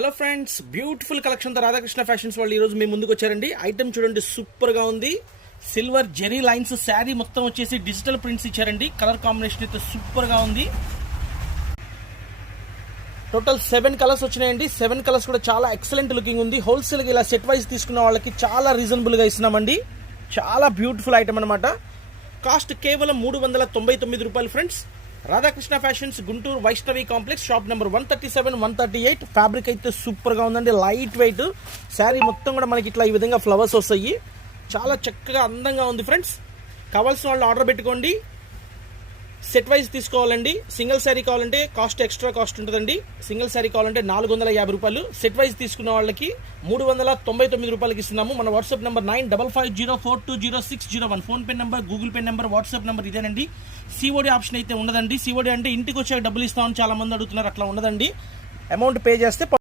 Hello friends, beautiful collection తో Radhakrishna fashions వాళ్ళు ఈ రోజు మీ ముందుకు వచ్చారండి. ఐటమ్ చూడండి, సూపర్ గా ఉంది. సిల్వర్ జెరీ లైన్స్ శారీ మొత్తం వచ్చేసి డిజిటల్ ప్రింట్స్ ఇచ్చారండి. కలర్ కాంబినేషన్ అయితే సూపర్ గా ఉంది. టోటల్ 7 కలర్స్ వచ్చినాయండి. 7 కలర్స్ కూడా చాలా ఎక్సలెంట్ లుకింగ్ ఉంది. హోల్సేల్ గా ఇలా సెట్ వైజ్ తీసుకున్న వాళ్ళకి చాలా రీజనబుల్ గా ఇస్తున్నామండి. చాలా బ్యూటిఫుల్ ఐటమ్ అనమాట. కాస్ట్ కేవలం 399 రూపాయలు friends. Radhakrishna fashions, Guntur Vaishnavi complex, shop number 137, 138. Fabric అయితే సూపర్ గా ఉందండి. లైట్ వెయిట్ శారీ మొత్తం కూడా మనకి ఇట్లా ఈ విధంగా ఫ్లవర్స్ వస్తాయి. చాలా చక్కగా అందంగా ఉంది ఫ్రెండ్స్. కావాల్సిన వాళ్ళు ఆర్డర్ పెట్టుకోండి. సెట్ వైజ్ తీసుకోవాలండి. సింగిల్ శారీ కావాలంటే కాస్ట్ ఎక్స్ట్రా కాస్ట్ ఉంటుందండి. సింగిల్ శారీ కావాలంటే 450 రూపాయలు. సెట్ వైజ్ తీసుకున్న వాళ్ళకి 399 రూపాయలకి ఇస్తున్నాము. మన WhatsApp number 9550420601. Phone pay number, Google pay number, WhatsApp number ఇదేనండి. సిఓడి ఆప్షన్ అయితే ఉండదండి. సిఓడి అంటే ఇంటికి వచ్చాక డబ్బులు ఇస్తామని చాలా మంది అడుగుతున్నారు. అట్లా ఉండదండి. అమౌంట్ పే చేస్తే